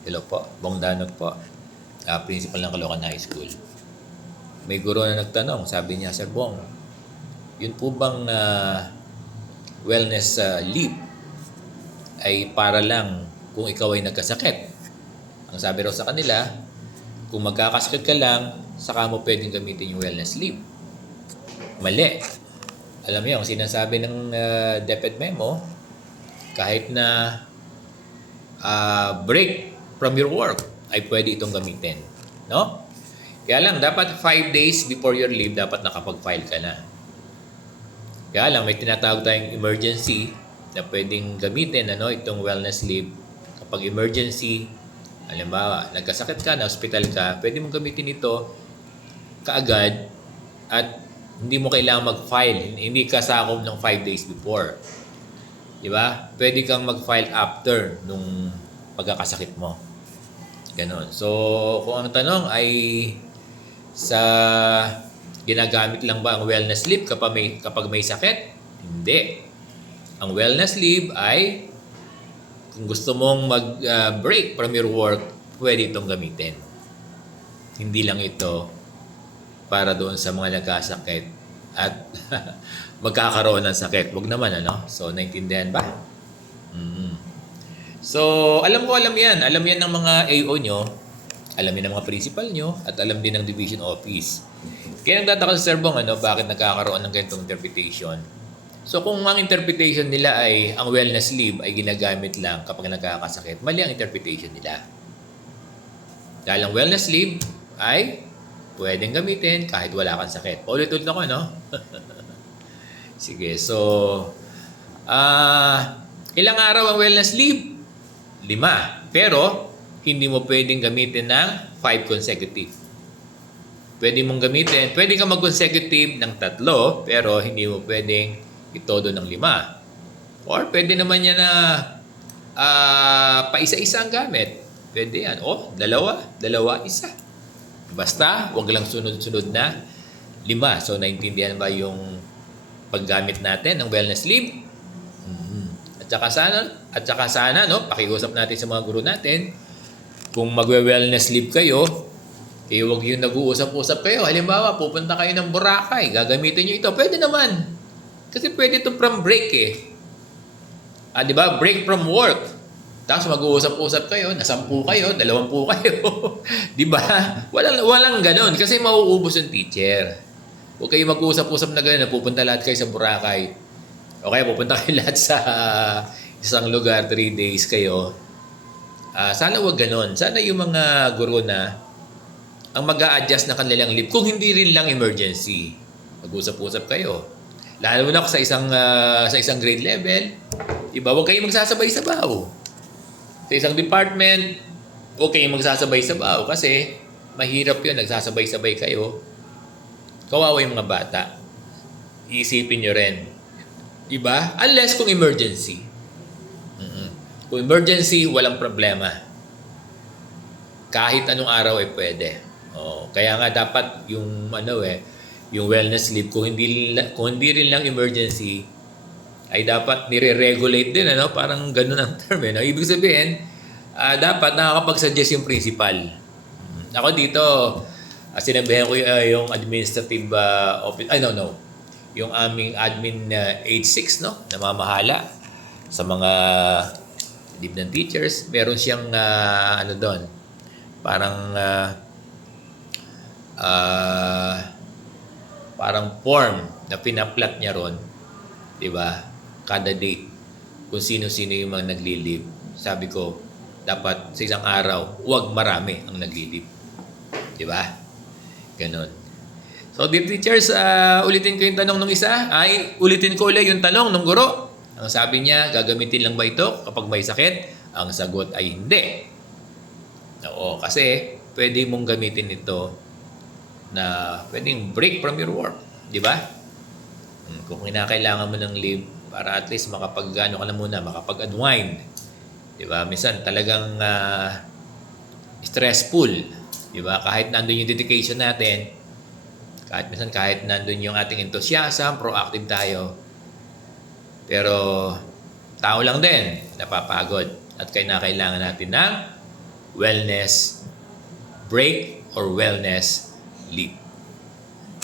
Hello po, Bong Danot po, principal ng Caloocan High School. May guro na nagtanong, sabi niya, Sir Bong, yun po bang wellness leave ay para lang kung ikaw ay nagkasakit? Ang sabi raw sa kanila, kung magkakasakit ka lang, saka mo pwedeng gamitin yung wellness leave. Mali. Alam niyo, ang sinasabi ng DepEd memo, kahit na break from your work ay pwede itong gamitin. No? Kaya lang, dapat 5 days before your leave, dapat nakapag-file ka na. Kaya lang, may tinatawag tayong emergency na pwedeng gamitin itong wellness leave. Kapag emergency, halimbawa, nagkasakit ka, na-hospital ka, pwede mong gamitin ito kaagad at hindi mo kailangan mag-file. Hindi ka sakop ng 5 days before. Di ba? Pwede kang mag-file after nung pagkakasakit mo. Ganon. So, kung ang tanong ay sa ginagamit lang ba ang wellness leave kapag may sakit? Hindi. Ang wellness leave ay kung gusto mong mag-break from your work, pwede itong gamitin. Hindi lang ito para doon sa mga nagkasakit at magkakaroon ng sakit. Huwag naman, So, naintindihan ba? So, alam yan. Alam yan ng mga AO nyo, alam yan ng mga principal nyo, at alam din ng division office. Kaya nagtataka sa Sir Bong, bakit nagkakaroon ng ganitong interpretation? So, kung ang interpretation nila ay ang wellness leave ay ginagamit lang kapag nagkakasakit, mali ang interpretation nila. Dahil ang wellness leave ay pwedeng gamitin kahit wala kang sakit. Paulit-ulit ako, Sige, so, ilang araw ang wellness leave? 5. Pero, hindi mo pwedeng gamitin ng 5 consecutive. Pwede mong gamitin, pwede kang mag-consecutive ng 3, pero hindi mo pwedeng itodo ng 5. Or pwede naman yan na paisa-isa ang gamit. Pwede yan. O, dalawa, isa. Basta, wag lang sunod-sunod na 5. So, naintindihan ba yung paggamit natin ng wellness leave? At saka sana, pakiusap natin sa mga guro natin, kung magwe-wellness leave kayo, huwag yung nag-uusap-usap kayo. Halimbawa, pupunta kayo ng Boracay, gagamitin nyo ito. Pwede naman. Kasi pwede ito from break di ba? Break from work. Tapos mag-uusap-usap kayo, na 10 kayo, 20 kayo. Di ba? Walang ganon. Kasi mauubos yung teacher. Huwag kayo mag-uusap-usap na gano'n, pupunta lahat kayo sa Boracay. O kaya pupunta kayo lahat sa isang lugar, 3 days kayo. Sana wag ganon. Sana yung mga guro na ang mag-a-adjust na kanilang leave kung hindi rin lang emergency. Mag-usap-usap kayo. Lalo na sa isang grade level, iba, huwag kayong magsasabay-sabaw. Sa isang department, huwag kayong magsasabay-sabaw kasi mahirap yun, nagsasabay-sabay kayo. Kawawa yung mga bata. Iisipin nyo rin. Diba? Unless kung emergency. Kung emergency, walang problema. Kahit anong araw ay pwede. Kaya nga dapat yung yung wellness leave kung hindi rin lang emergency ay dapat nire-regulate din parang ganoon ang term Ibig sabihin, dapat nakakapag-suggest yung principal. Ako dito, sinabihan ko yung administrative office. Yung aming admin age 6 namamahala sa mga leave ng teachers. Meron siyang doon parang form na pinaplat niya ron, 'di ba? Kada date kung sino-sino yung mga nagli-leave. Sabi ko, dapat sa isang araw, huwag marami ang nagli-leave. 'Di ba? Ganon. So, dear teachers, ulitin ko yung tanong ng isa. Ulitin ko ulit yung tanong ng guro. Ang sabi niya, gagamitin lang ba ito kapag may sakit? Ang sagot ay hindi. Oo, kasi pwede mong gamitin ito na pwedeng break from your work. Di ba? Kung kinakailangan mo ng leave para at least makapag-unwind. Di ba? Minsan talagang stressful. Di ba? Kahit nandun yung dedication natin, kahit nandun yung ating enthusiasm, proactive tayo. Pero tao lang din, napapagod. At kailangan natin ng wellness break or wellness leave.